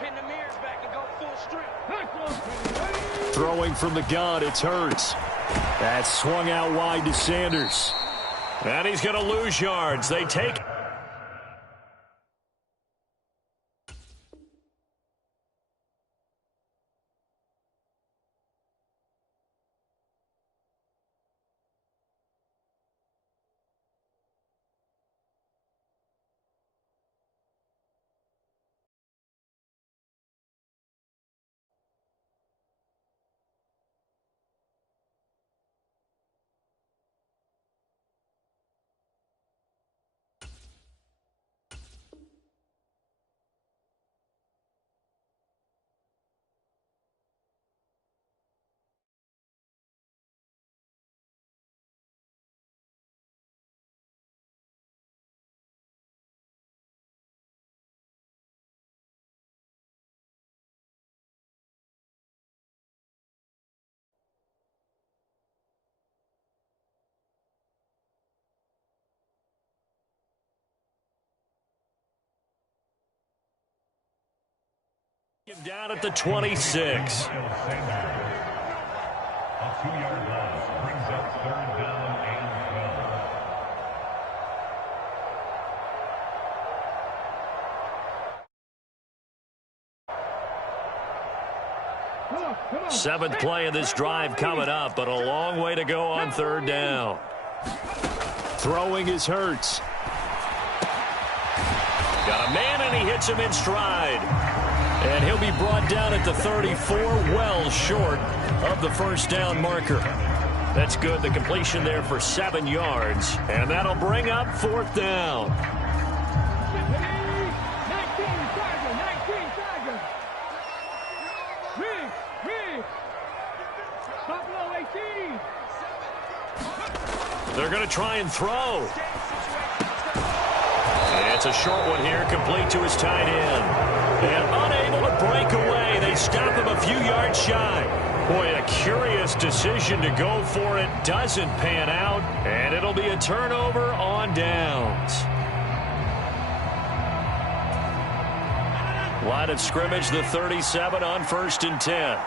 pin the mirrors back and go full strength. Throwing from the gun, it's Hurts. That's swung out wide to Sanders. And he's going to lose yards. They take. Down at the 26. A 2-yard loss brings up 3rd down and 12. Seventh play of this drive coming up, but a long way to go on 3rd down. Throwing is Hurts. Got a man, and he hits him in stride. And he'll be brought down at the 34, well short of the 1st down marker. That's good. The completion there for 7 yards. And that'll bring up 4th down. 19. They're going to try and throw. And it's a short one here, complete to his tight end. And unable to break away. They stop him a few yards shy. Boy, a curious decision to go for it. Doesn't pan out. And it'll be a turnover on downs. Line of scrimmage, the 37 on 1st and 10.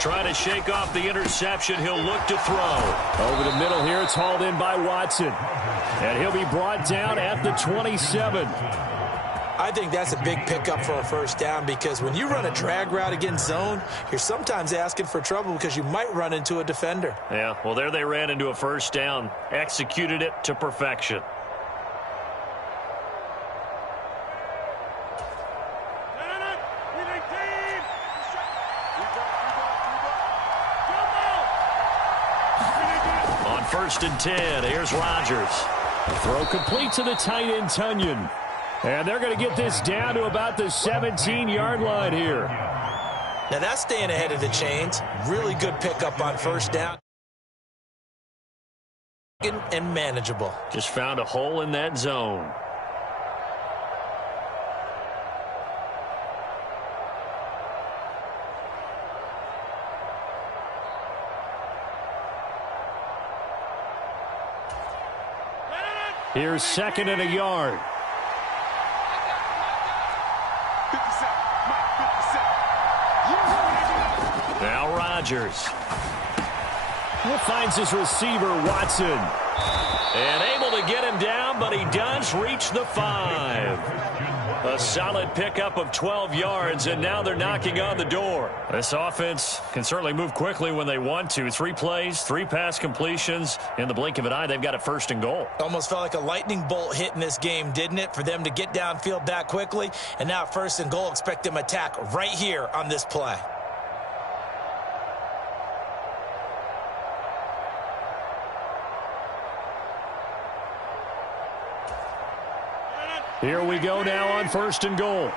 Trying to shake off the interception. He'll look to throw. Over the middle here, it's hauled in by Watson. And he'll be brought down at the 27. I think that's a big pickup for a 1st down, because when you run a drag route against zone, you're sometimes asking for trouble because you might run into a defender. Yeah, well, there they ran into a 1st down. Executed it to perfection. On 1st and 10, here's Rodgers. Throw complete to the tight end, Tunyon. And they're going to get this down to about the 17-yard line here. Now that's staying ahead of the chains. Really good pickup on 1st down. And manageable. Just found a hole in that zone. Here's 2nd and a yard. Now Rodgers. He finds his receiver, Watson. And able to get him down, but he does reach the 5. A solid pickup of 12 yards, and now they're knocking on the door. This offense can certainly move quickly when they want to. 3 plays, 3 pass completions. In the blink of an eye, they've got it 1st and goal. Almost felt like a lightning bolt hit in this game, didn't it? For them to get downfield that quickly. And now 1st and goal, expect them to attack right here on this play. Here we go now on 1st and goal.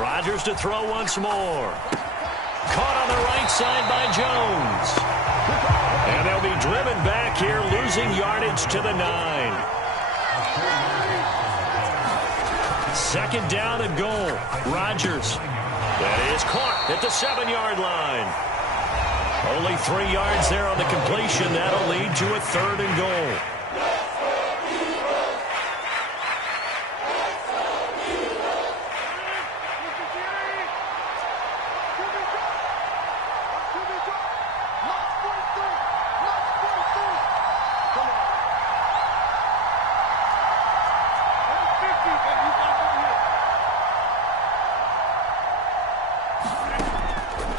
Rodgers to throw once more. Caught on the right side by Jones. And they'll be driven back here, losing yardage to the 9. 2nd down and goal. Rodgers. That is caught at the 7-yard line. Only 3 yards there on the completion. That'll lead to a 3rd and goal.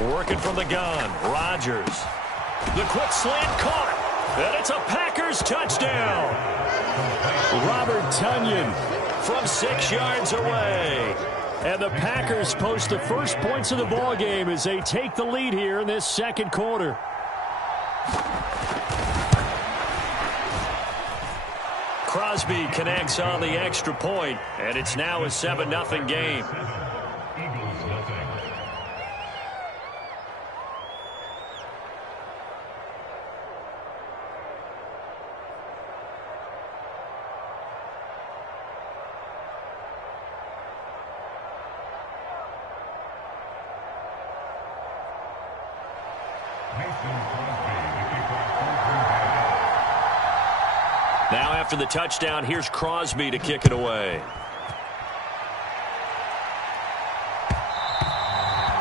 Working from the gun, Rodgers. The quick slant caught, and it's a Packers touchdown. Robert Tonyan From 6 yards away. And the Packers post the first points of the ball game as they take the lead here in this second quarter. Crosby connects on the extra point, and it's now a 7-0 game. Eagles nothing. Now after the touchdown, here's Crosby to kick it away.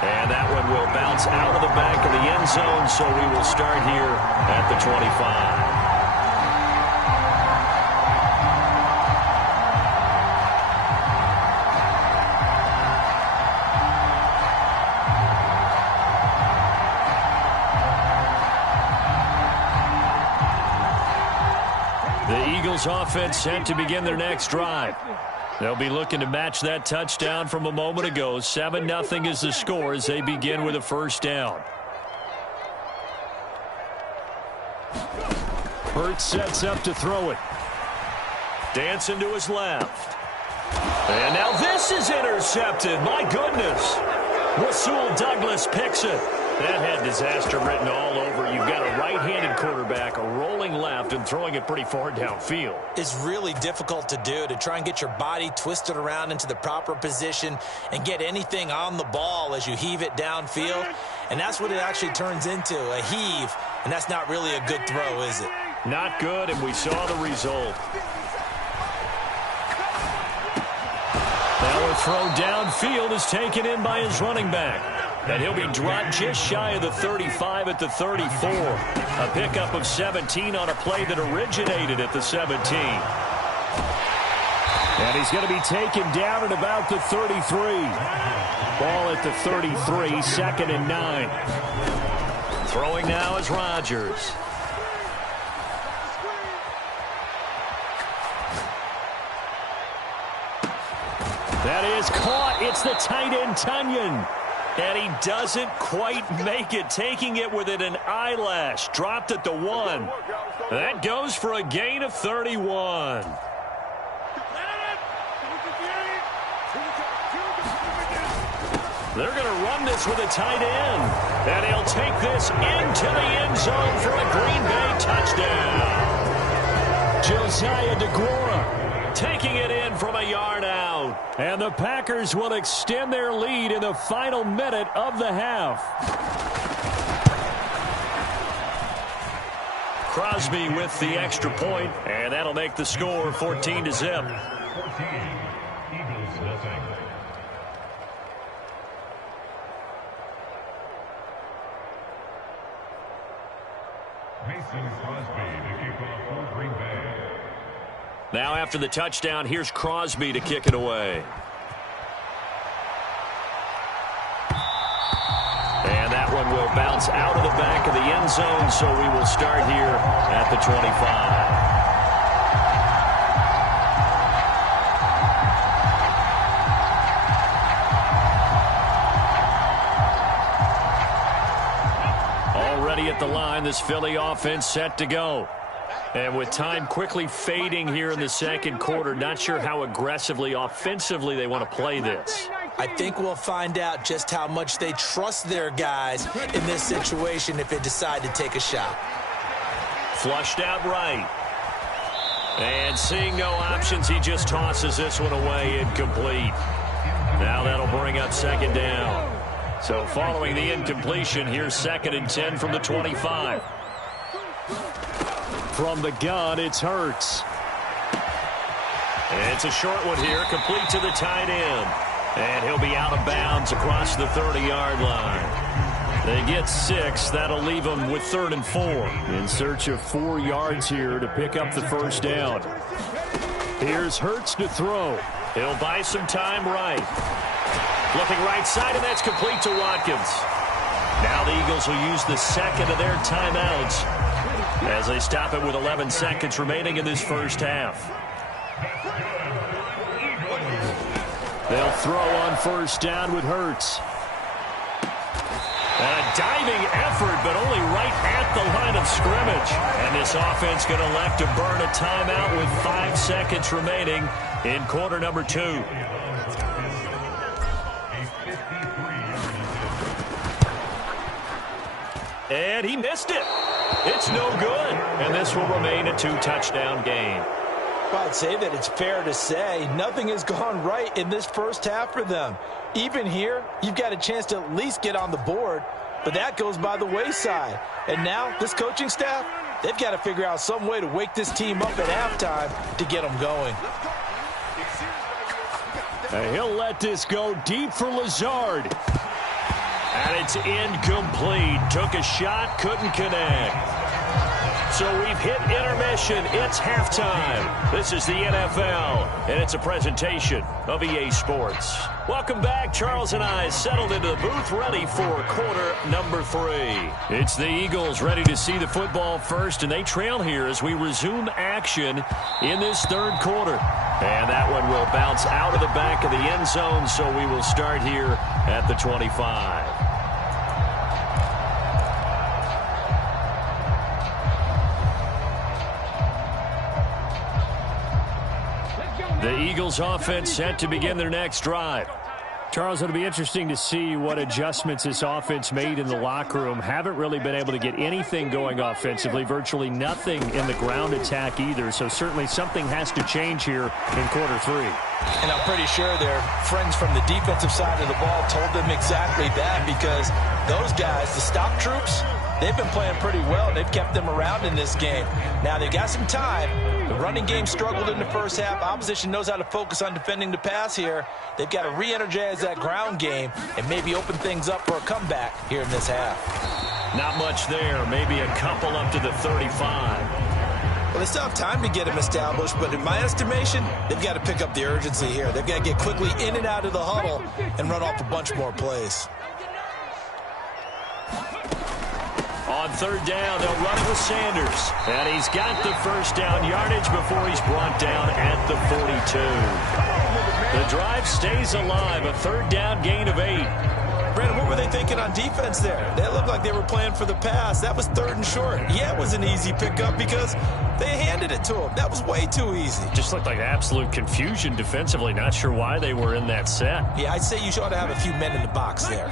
And that one will bounce out of the back of the end zone, so we will start here at the 25. Offense set to begin their next drive. They'll be looking to match that touchdown from a moment ago. 7-0 is the score as they begin with a first down. Hurts sets up to throw it. Dancing to his left. And now this is intercepted. My goodness. Rasul Douglas picks it. That had disaster written all over. You've got a right-handed quarterback, a rolling left, and throwing it pretty far downfield. It's really difficult to do, to try and get your body twisted around into the proper position and get anything on the ball as you heave it downfield. And that's what it actually turns into, a heave. And that's not really a good throw, is it? Not good, and we saw the result. Now a throw downfield is taken in by his running back. And he'll be dropped just shy of the 35 at the 34. A pickup of 17 on a play that originated at the 17. And he's going to be taken down at about the 33. Ball at the 33, 2nd and 9. Throwing now is Rodgers. That is caught. It's the tight end, Tonyan. And he doesn't quite make it, taking it within an eyelash. Dropped at the 1. That goes for a gain of 31. They're going to run this with a tight end. And he'll take this into the end zone for a Green Bay touchdown. Josiah DeGuara taking it in from a yard out. And the Packers will extend their lead in the final minute of the half. Crosby with the extra point, and that'll make the score 14-0. 14. Eagles nothing. Mason Crosby to kick off for Green Bay. Now after the touchdown, here's Crosby to kick it away. And that one will bounce out of the back of the end zone, so we will start here at the 25. Already at the line, this Philly offense set to go. And with time quickly fading here in the second quarter, not sure how aggressively, offensively they want to play this. I think we'll find out just how much they trust their guys in this situation if they decide to take a shot. Flushed out right. And seeing no options, he just tosses this one away incomplete. Now that'll bring up 2nd down. So following the incompletion, here's 2nd and 10 from the 25. From the gun, it's Hurts. It's a short one here, complete to the tight end. And he'll be out of bounds across the 30-yard line. They get 6. That'll leave them with 3rd and 4. In search of 4 yards here to pick up the first down. Here's Hurts to throw. He'll buy some time right. Looking right side, and that's complete to Watkins. Now the Eagles will use the second of their timeouts as they stop it with 11 seconds remaining in this first half. They'll throw on first down with Hurts. And a diving effort, but only right at the line of scrimmage. And this offense going to elect to burn a timeout with 5 seconds remaining in quarter number 2. And he missed it. It's no good. And this will remain a 2-touchdown game. I'd say that it's fair to say nothing has gone right in this first half for them. Even here, you've got a chance to at least get on the board, but that goes by the wayside. And now, this coaching staff, they've got to figure out some way to wake this team up at halftime to get them going. And he'll let this go deep for Lazard. And it's incomplete. Took a shot, couldn't connect. So we've hit intermission. It's halftime. This is the NFL, and it's a presentation of EA Sports. Welcome back. Charles and I settled into the booth, ready for quarter number 3. It's the Eagles ready to see the football first, and they trail here as we resume action in this third quarter. And that one will bounce out of the back of the end zone, so we will start here at the 25. The Eagles offense set to begin their next drive. Charles, it'll be interesting to see what adjustments this offense made in the locker room. Haven't really been able to get anything going offensively, virtually nothing in the ground attack either. So certainly something has to change here in quarter 3. And I'm pretty sure their friends from the defensive side of the ball told them exactly that, because those guys, the stop troops, they've been playing pretty well. They've kept them around in this game. Now they've got some time. The running game struggled in the first half. Opposition knows how to focus on defending the pass here. They've got to re-energize that ground game and maybe open things up for a comeback here in this half. Not much there. Maybe a couple up to the 35. Well, they still have time to get him established, but in my estimation, they've got to pick up the urgency here. They've got to get quickly in and out of the huddle and run off a bunch more plays. On third down, they'll run it with Sanders. And he's got the first down yardage before he's brought down at the 42. The drive stays alive, a third down gain of 8. Brandon, what were they thinking on defense there? They looked like they were playing for the pass. That was 3rd and short. Yeah, it was an easy pickup because they handed it to him. That was way too easy. Just looked like absolute confusion defensively. Not sure why they were in that set. Yeah, I'd say you ought to have a few men in the box there.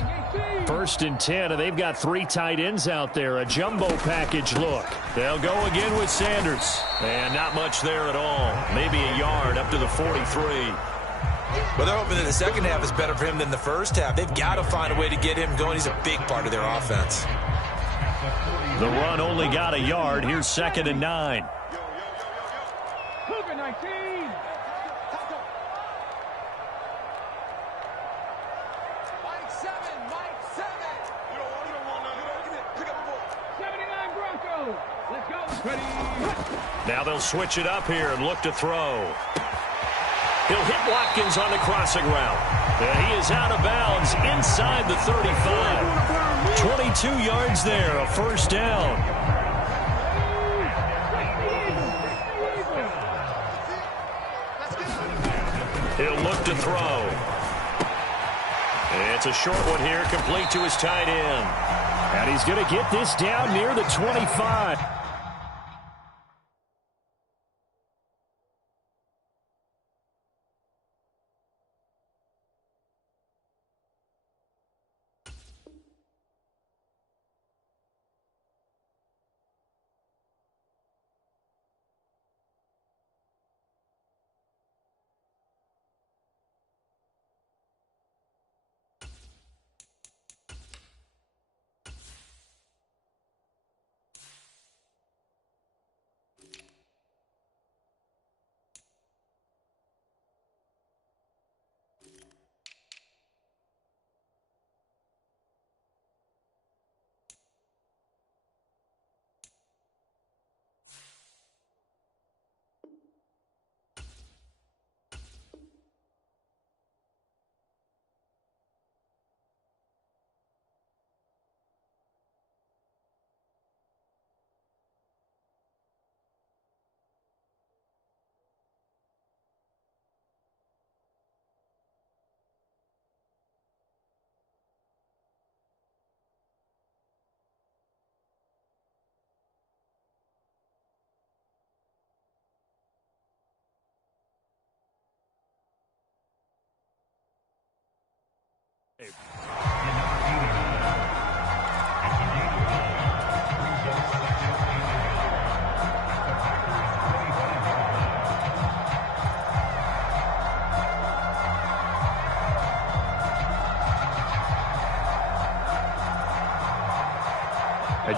1st and 10, and they've got 3 tight ends out there. A jumbo package look. They'll go again with Sanders. And not much there at all. Maybe a yard up to the 43. Well, they're hoping that the second half is better for him than the first half. They've got to find a way to get him going. He's a big part of their offense. The run only got a yard. Here's 2nd and 9. Now they'll switch it up here and look to throw. He'll hit Watkins on the crossing route. And he is out of bounds inside the 35. 22 yards there, a first down. He'll look to throw. It's a short one here, complete to his tight end. And he's going to get this down near the 25.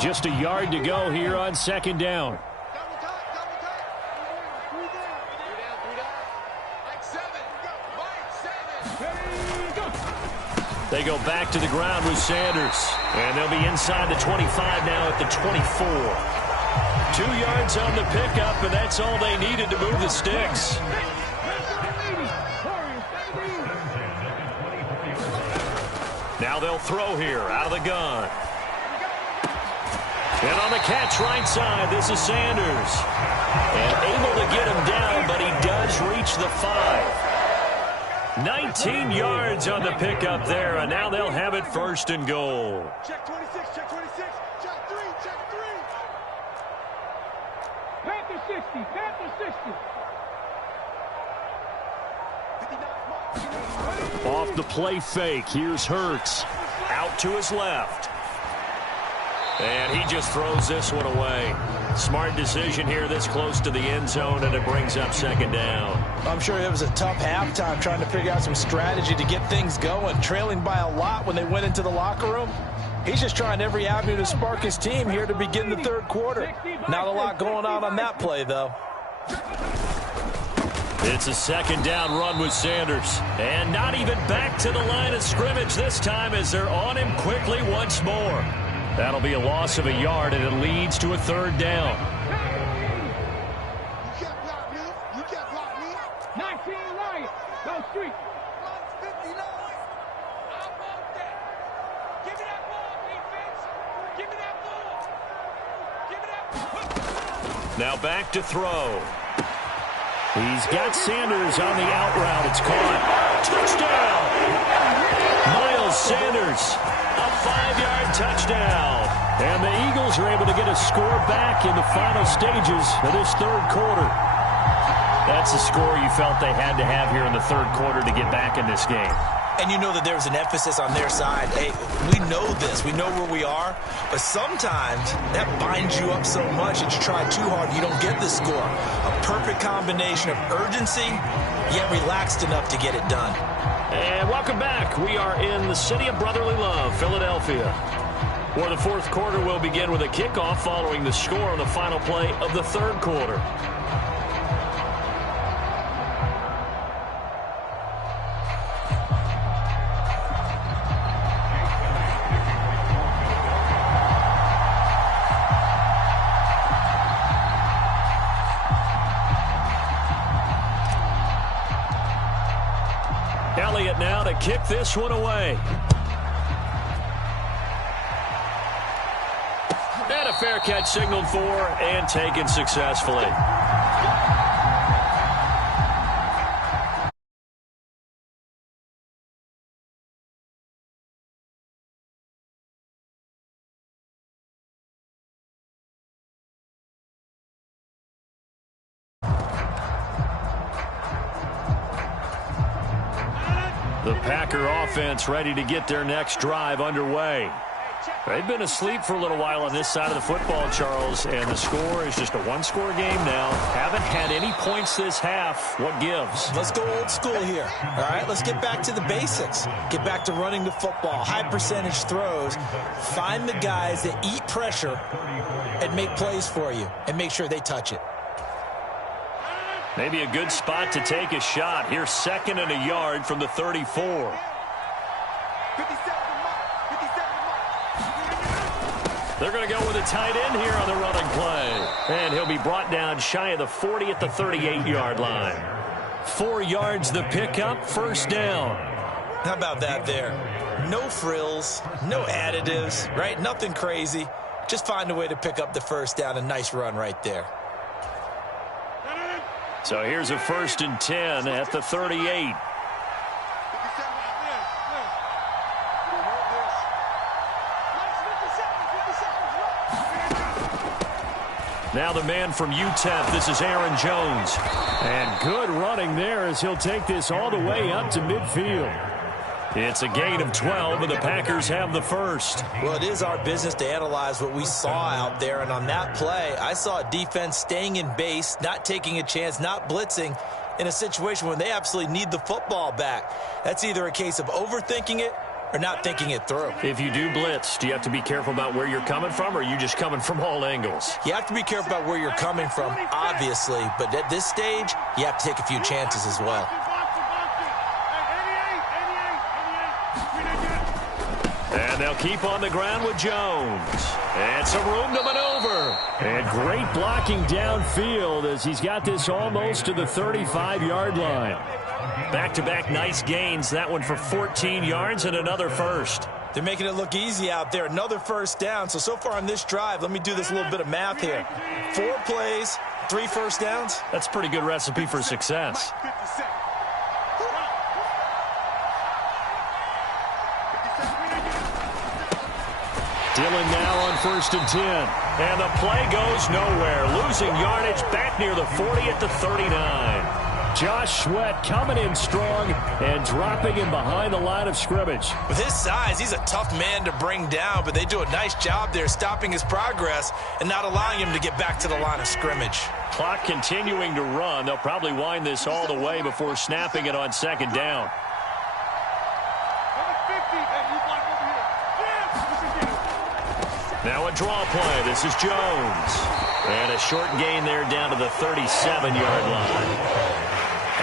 Just a yard to go here on second down. They go back to the ground with Sanders. And they'll be inside the 25 now at the 24. 2 yards on the pickup, and that's all they needed to move the sticks. Now they'll throw here out of the gun. And on the catch right side, this is Sanders. And able to get him down, but he does reach the 5. 19 yards on the pickup there, and now they'll have it first and goal. Check 26, check 26, check 3, check 3. Panther 60, Panther 60. Off the play fake, here's Hurts. Out to his left. And he just throws this one away. Smart decision here this close to the end zone, and it brings up second down. I'm sure it was a tough halftime trying to figure out some strategy to get things going, trailing by a lot when they went into the locker room. He's just trying every avenue to spark his team here to begin the third quarter. Not a lot going on that play, though. It's a second down run with Sanders. And not even back to the line of scrimmage this time as they're on him quickly once more. That'll be a loss of a yard, and it leads to a third down. You can't block me. You can't block me. 19 Lions. Go street. 59. I'm on that. Give me that ball, defense. Give me that ball. Give me that ball. Now back to throw. He's got Sanders on the out route. It's caught. Touchdown! Miles Sanders, a 5-yard touchdown. And the Eagles are able to get a score back in the final stages of this third quarter. That's the score you felt they had to have here in the third quarter to get back in this game. And you know that there's an emphasis on their side. Hey, we know this. We know where we are. But sometimes that binds you up so much that you try too hard, you don't get the score. A perfect combination of urgency, yet relaxed enough to get it done. And welcome back. We are in the city of brotherly love, Philadelphia, where the fourth quarter will begin with a kickoff following the score on the final play of the third quarter. Elliott now to kick this one away. And a fair catch signaled for and taken successfully. The Packer offense ready to get their next drive underway. They've been asleep for a little while on this side of the football, Charles, and the score is just a one-score game now. Haven't had any points this half. What gives? Let's go old school here. All right, let's get back to the basics. Get back to running the football, high percentage throws. Find the guys that eat pressure and make plays for you and make sure they touch it. Maybe a good spot to take a shot. Here's second and a yard from the 34. They're going to go with a tight end here on the running play. And he'll be brought down shy of the 40 at the 38-yard line. 4 yards the pickup, first down. How about that there? No frills, no additives, right? Nothing crazy. Just find a way to pick up the first down. A nice run right there. So here's a 1st and 10 at the 38. Now the man from UTEP, this is Aaron Jones. And good running there as he'll take this all the way up to midfield. It's a gain of 12, and the Packers have the first. Well, it is our business to analyze what we saw out there, and on that play, I saw a defense staying in base, not taking a chance, not blitzing in a situation when they absolutely need the football back. That's either a case of overthinking it or not thinking it through. If you do blitz, do you have to be careful about where you're coming from, or are you just coming from all angles? You have to be careful about where you're coming from, obviously, but at this stage, you have to take a few chances as well. And they'll keep on the ground with Jones. And some room to maneuver. And great blocking downfield as he's got this almost to the 35-yard line. Back-to-back nice gains. That one for 14 yards and another first. They're making it look easy out there. Another first down. So far on this drive, let me do this little bit of math here. 4 plays, 3 first downs. That's a pretty good recipe for success. Dillon now on 1st and 10. And the play goes nowhere. Losing yardage back near the 40 at the 39. Josh Sweat coming in strong and dropping him behind the line of scrimmage. With his size, he's a tough man to bring down, but they do a nice job there stopping his progress and not allowing him to get back to the line of scrimmage. Clock continuing to run. They'll probably wind this all the way before snapping it on 2nd down. Now a draw play. This is Jones. And a short gain there down to the 37-yard line.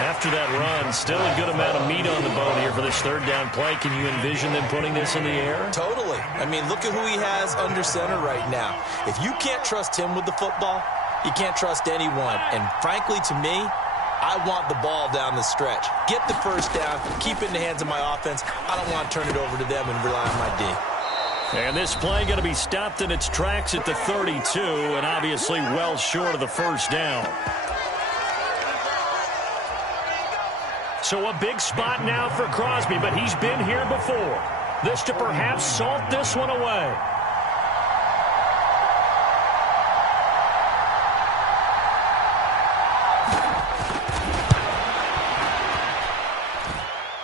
After that run, still a good amount of meat on the bone here for this 3rd down play. Can you envision them putting this in the air? Totally. I mean, look at who he has under center right now. If you can't trust him with the football, you can't trust anyone. And frankly, to me, I want the ball down the stretch. Get the first down, keep it in the hands of my offense. I don't want to turn it over to them and rely on my D. And this play going to be stopped in its tracks at the 32, and obviously well short of the first down. So a big spot now for Crosby, but he's been here before. This to perhaps salt this one away.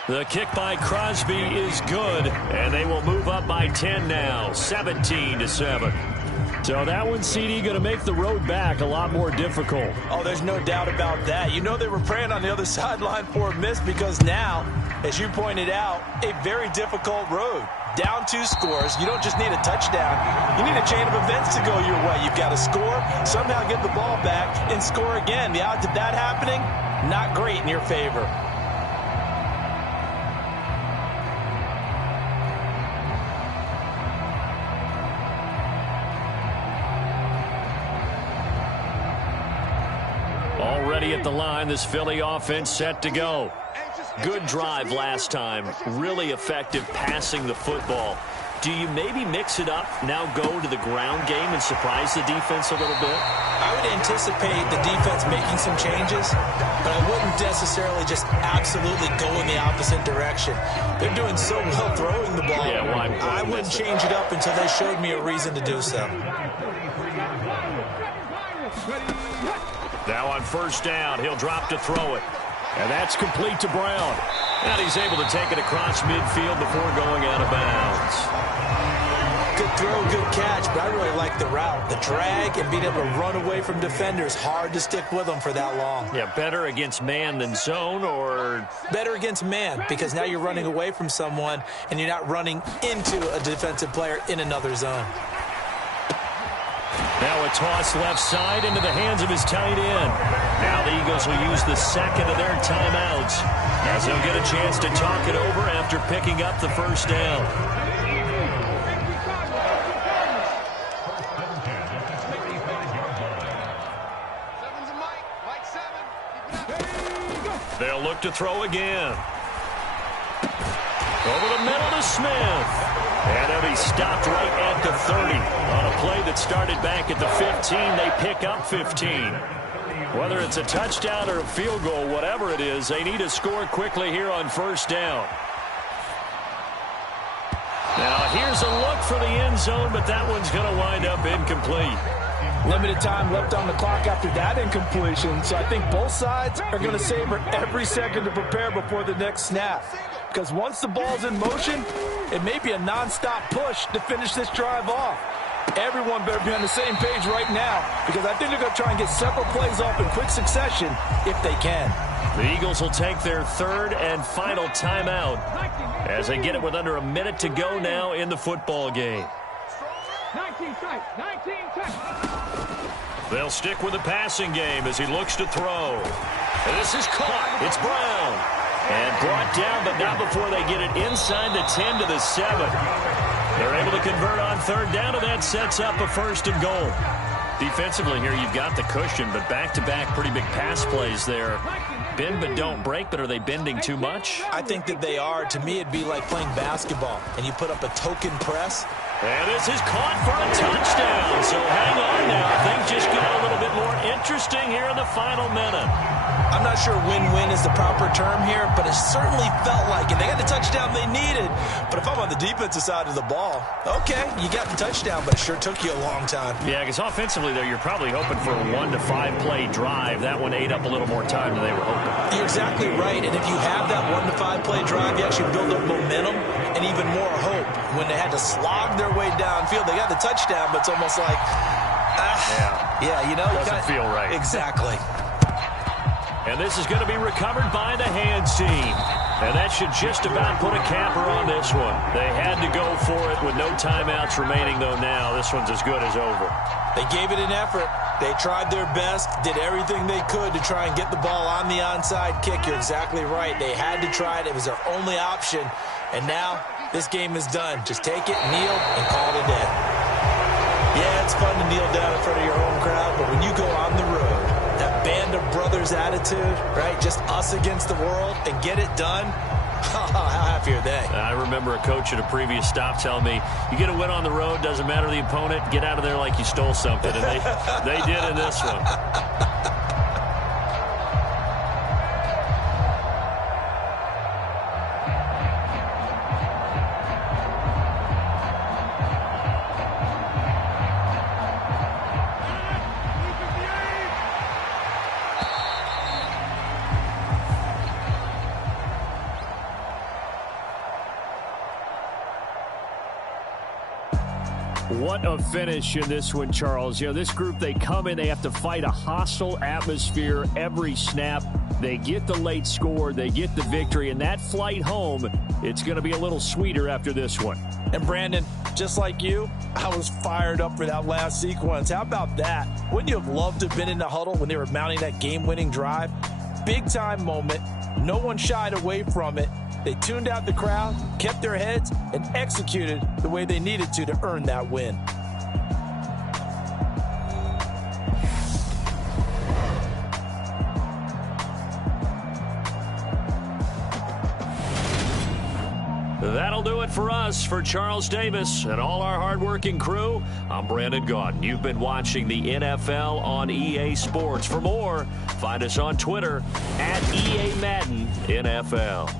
The kick by Crosby is good, and they will move up by 10 now, 17-7. So that one, CD, going to make the road back a lot more difficult. Oh, there's no doubt about that. You know they were praying on the other sideline for a miss because now, as you pointed out, a very difficult road. Down 2 scores. You don't just need a touchdown. You need a chain of events to go your way. You've got to score, somehow get the ball back, and score again. The odds of that happening, not great in your favor. Already at the line, this Philly offense set to go. Good drive last time. Really effective passing the football. Do you maybe mix it up, now go to the ground game and surprise the defense a little bit? I would anticipate the defense making some changes, but I wouldn't necessarily just absolutely go in the opposite direction. They're doing so well throwing the ball. Yeah, well, I wouldn't change it up until they showed me a reason to do so. Now on 1st down, he'll drop to throw it. And that's complete to Brown. And he's able to take it across midfield before going out of bounds. Good throw, good catch, but I really like the route. The drag and being able to run away from defenders, hard to stick with them for that long. Yeah, better against man than zone, or? Better against man, because now you're running away from someone and you're not running into a defensive player in another zone. Now a toss left side into the hands of his tight end. Now the Eagles will use the second of their timeouts as they'll get a chance to talk it over after picking up the first down. They'll look to throw again. Over the middle to Smith. And he'll be stopped right at the 30. On a play that started back at the 15, they pick up 15. Whether it's a touchdown or a field goal, whatever it is, they need to score quickly here on 1st down. Now here's a look for the end zone, but that one's going to wind up incomplete. Limited time left on the clock after that incompletion, so I think both sides are going to savor every second to prepare before the next snap. because once the ball's in motion, it may be a nonstop push to finish this drive off. Everyone better be on the same page right now, because I think they're going to try and get several plays off in quick succession if they can. The Eagles will take their third and final timeout as they get it with under a minute to go now in the football game. 19 strikes, 19 touch. They'll stick with the passing game as he looks to throw. And this is caught. It's Brown. And brought down, but not before they get it inside the 10 to the 7. They're able to convert on third down, and that sets up a first and goal. Defensively here, you've got the cushion, but back-to-back pretty big pass plays there. Bend but don't break, but are they bending too much? I think that they are. To me, it'd be like playing basketball, and you put up a token press. And this is caught for a touchdown. So hang on now. Things just got a little bit more interesting here in the final minute. I'm not sure win-win is the proper term here, but it certainly felt like it. They got the touchdown they needed. But if I'm on the defensive side of the ball, okay, you got the touchdown, but it sure took you a long time. Yeah, because offensively, though, you're probably hoping for a 1 to 5 play drive. That one ate up a little more time than they were hoping. You're exactly right. And if you have that 1 to 5 play drive, you actually build up momentum and even more hope. When they had to slog their way downfield, they got the touchdown, but it's almost like, yeah, you know. Doesn't feel right. Exactly. And this is going to be recovered by the hands team. And that should just about put a capper on this one. They had to go for it with no timeouts remaining, though now. This one's as good as over. They gave it an effort. They tried their best, did everything they could to try and get the ball on the onside kick. You're exactly right. They had to try it. It was their only option. And now this game is done. Just take it, kneel, and call it a day. Yeah, it's fun to kneel down in front of your home crowd, but when you go on the road, that band of brothers attitude, right? Just us against the world and get it done. How happy are they? I remember a coach at a previous stop telling me, you get a win on the road, doesn't matter the opponent, get out of there like you stole something. And they did in this one. What a finish in this one, Charles. You know, this group, they come in, they have to fight a hostile atmosphere every snap. They get the late score, they get the victory, and that flight home, it's going to be a little sweeter after this one. And Brandon, just like you, I was fired up for that last sequence. How about that? Wouldn't you have loved to have been in the huddle when they were mounting that game-winning drive? Big-time moment. No one shied away from it. They tuned out the crowd, kept their heads, and executed the way they needed to earn that win. That'll do it for us. For Charles Davis and all our hardworking crew, I'm Brandon Gaudin. You've been watching the NFL on EA Sports. For more, find us on Twitter @EA Madden NFL.